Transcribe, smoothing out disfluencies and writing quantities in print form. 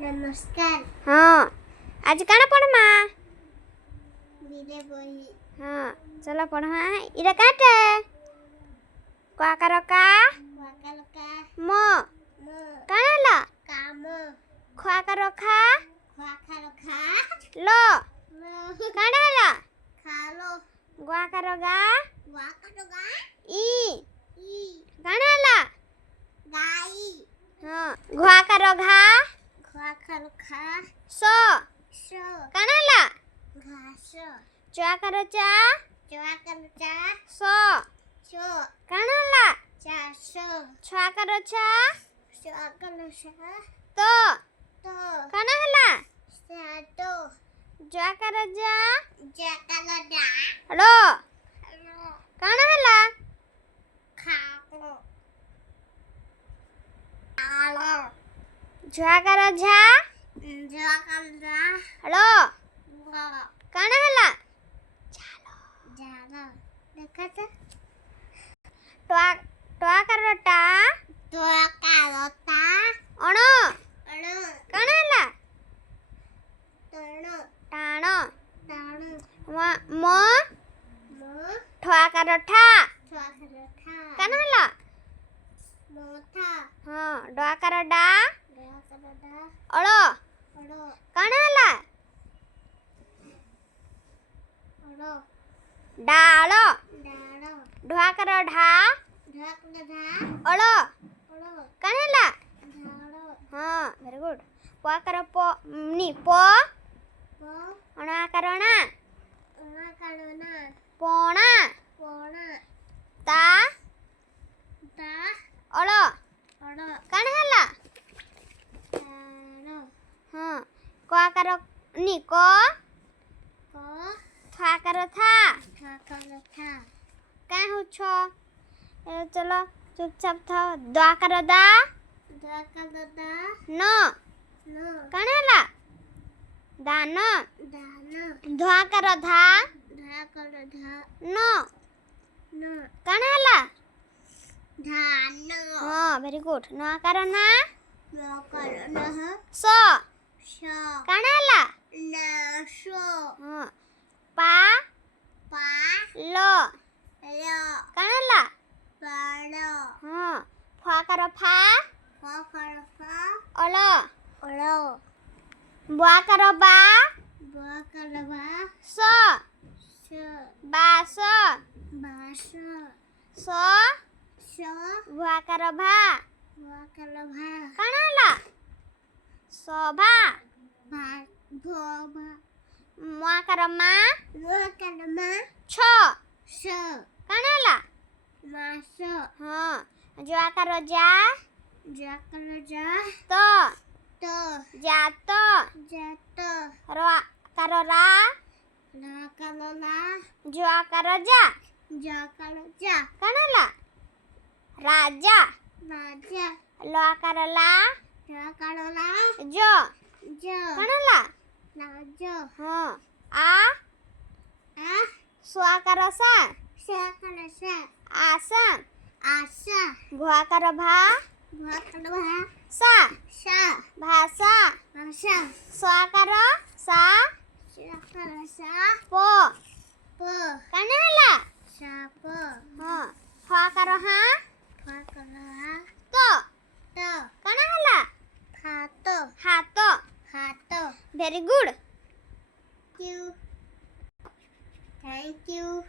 नमस्कार। हाँ आज काना पढ़मा मेरे बही हाँ चलो पढ़मा इरा काटे का करका वाकल का म म कानाला काम खा करखा वाकल खा लो लो कानाला खालो ग्वा करगा वाकल गा ई ई कानाला गाई हाँ ग्वा करघा वाकल खा सो सो कानाला घास चा करचा वाकल चा सो सो कानाला चा सो छा करचा वाकल सा तो तो कानाला सा तो जा करजा जाकल डा लो लो कानाला खालो आलो जा करजा जाकल डा लो लो कानाला जालो देखा तो टवा टवा करटा तो कालोता अणो अणो कानाला तणो टाणो ताणो म मो ठवा करठा छाखरठा कानाला मोथा हाँ डवा करडा डाकलडा अळो अडो कानाला अडो डाळो डाळो ढवा करढा ढाकलडा अळो अडो कानाला झाडो हाँ वेरी गुड प कर प नी प पो अणा करणा अणाकलना पोणा पोणा ता ता अळो अडो कानाला ताणो हाँ क कर नी क को था कर था ठाकलठा क्या हो छो चलो चुपचाप था द्वा कर दा ढाकलडा न नो कानाला दान दानो ध्वा कर धा ढाकलडा न नो कानाला धानो हाँ वेरी गुड न कर ना ढाकलडा स शो कानाला नशो हाँ पा पा लो लो कानाला पालो हाँ फा कर फा फाफा अलो ओलो बुआ कर बा बाकलबा स श बास बाश स श बुआ कर भा बाकलबा कानाला सभा बा भोबा मुआ कर मा बाकलमा छ श कानाला माश हाँ जुआ कर जा जाकलजा तो तो जात जात रा कर रा नाकलला जुआ कर जा जाकलजा कानाला राजा राजा ला कर ला जाकलला जो जो कानाला राजो हाँ आ आ सुआ कर सा शाकलसा आसा आशा भुआ कर भा बाकलबा सा शा भाषा आशा सुआ कर सा शाकलसा पो प कानाला शाप हाँ फा कर हाँ फाकला तो तो कानाला खातो हाथ हातो वेरी गुड थैंक यू